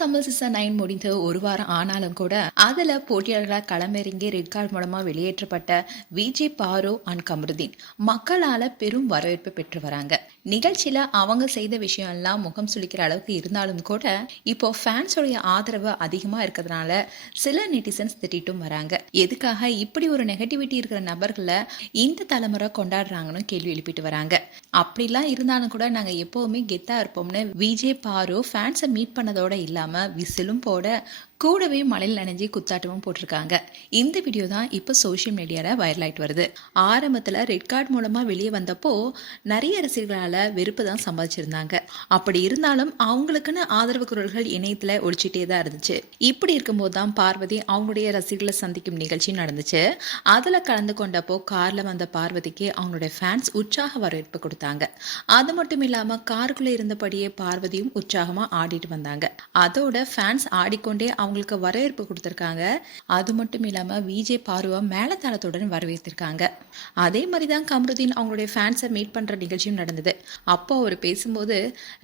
Tamil season 9 முடிந்து ஒரு வாரம் ஆனாலும் கூட அதுல போட்டியாளர்களாக களமிறங்கி ரெட் கார்டு மூலமா வெளியேற்றப்பட்ட விஜய், பாரு அண்ட் கமருதீன் மக்களால பெரும் வரவேற்பு பெற்று வராங்க. நிகழ்ச்சியில அவங்க செய்த விஷயம் எல்லாம் முகம் சுளிக்கிற அளவுக்கு இருந்தாலும் கூட இப்போ ஃபேன்ஸோடைய ஆதரவு அதிகமா இருக்கிறதுனால சில நெட்டிசன்ஸ் திட்டிட்டும் வராங்க. எதுக்காக இப்படி ஒரு நெகட்டிவிட்டி இருக்கிற நபர்களை இந்த தலைமுறை கொண்டாடுறாங்கன்னு கேள்வி எழுப்பிட்டு வராங்க. அப்படிலாம் இருந்தாலும் கூட நாங்க எப்பவுமே கெத்தா இருப்போம்னு விஜய், பாரு ஃபேன்ஸை மீட் பண்ணதோட இல்லாம விசிலும் போட கூடவே மழையில் நனைஞ்சி குத்தாட்டமும் போட்டிருக்காங்க. இந்த வீடியோ தான் இப்போ சோஷியல் மீடியாவில் வைரல் ஆகிட்டு வருது. ஆரம்பத்தில் ரெட் கார்டு மூலமாக வெளியே வந்தப்போ நிறைய ரசிகர்களால் வெறுப்பு தான் சம்பாதிச்சிருந்தாங்க. அப்படி இருந்தாலும் அவங்களுக்குன்னு ஆதரவு குரல்கள் இணையத்தில் ஒழிச்சிட்டே தான் இருந்துச்சு. இப்படி இருக்கும்போது தான் பார்வதி அவங்களுடைய ரசிகர்களை சந்திக்கும் நிகழ்ச்சி நடந்துச்சு. அதில் கலந்து கொண்டப்போ காரில் வந்த பார்வதிக்கு அவங்களுடைய ஃபேன்ஸ் உற்சாக வரவேற்பு கொடுத்தாங்க. அது மட்டும் இல்லாமல் காருக்குள்ளே இருந்தபடியே பார்வதியும் உற்சாகமாக ஆடிட்டு வந்தாங்க. அதோட ஃபேன்ஸ் ஆடிக்கொண்டே அவங்களுக்கு வரவேற்பு கொடுத்திருக்காங்க. அது மட்டும் இல்லாம விஜய், பாருவா மேலதாளத்துடன் வரவேற்றிருக்காங்க. அதே மாதிரி தான் கமருதீன் அவங்களுடைய ஃபேன்ஸை மீட் பண்ற நிகழ்ச்சியும் நடந்தது. அப்போ அவர் பேசும்போது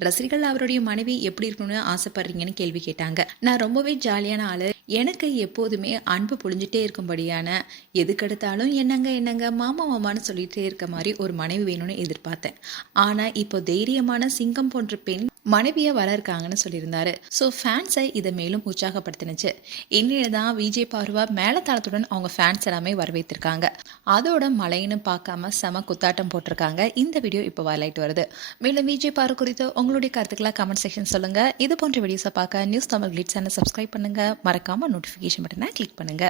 ரசிகர்கள் அவருடைய மனைவி எப்படி இருக்கணும்னு ஆசைப்படுறீங்கன்னு கேள்வி கேட்டாங்க. நான் ரொம்பவே ஜாலியான ஆளு, எனக்கு எப்போதுமே அன்பு பொழிஞ்சிட்டே இருக்கும்படியான, எதுக்கெடுத்தாலும் என்னங்க மாமா மாமான்னு சொல்லிட்டே இருக்க மாதிரி ஒரு மனைவி வேணும்னு எதிர்பார்த்தேன். ஆனா இப்போ தைரியமான சிங்கம் போன்ற பெண் மனைவியா வர இருக்காங்கன்னு சொல்லியிருந்தாரு. ஸோ ஃபேன்ஸை இதை மேலும் உற்சாகப்படுத்தினுச்சு. இன்னில தான் விஜய், பாருவா மேலத்தாளத்துடன் அவங்க ஃபேன்ஸ் எல்லாமே வரவேற்றிருக்காங்க. அதோட மழைன்னு பார்க்காம செம குத்தாட்டம் போட்டிருக்காங்க. இந்த வீடியோ இப்போ வைரலாயிட்டு வருது. மேலும் விஜய், பாரு குறித்து உங்களுடைய கருத்துக்களை கமெண்ட் செக்ஷன் சொல்லுங்க. இது போன்ற வீடியோஸை பார்க்க news Tamil glitz channel subscribe பண்ணுங்க. மறக்காம நோட்டிஃபிகேஷன் பட்டனை கிளிக் பண்ணுங்க.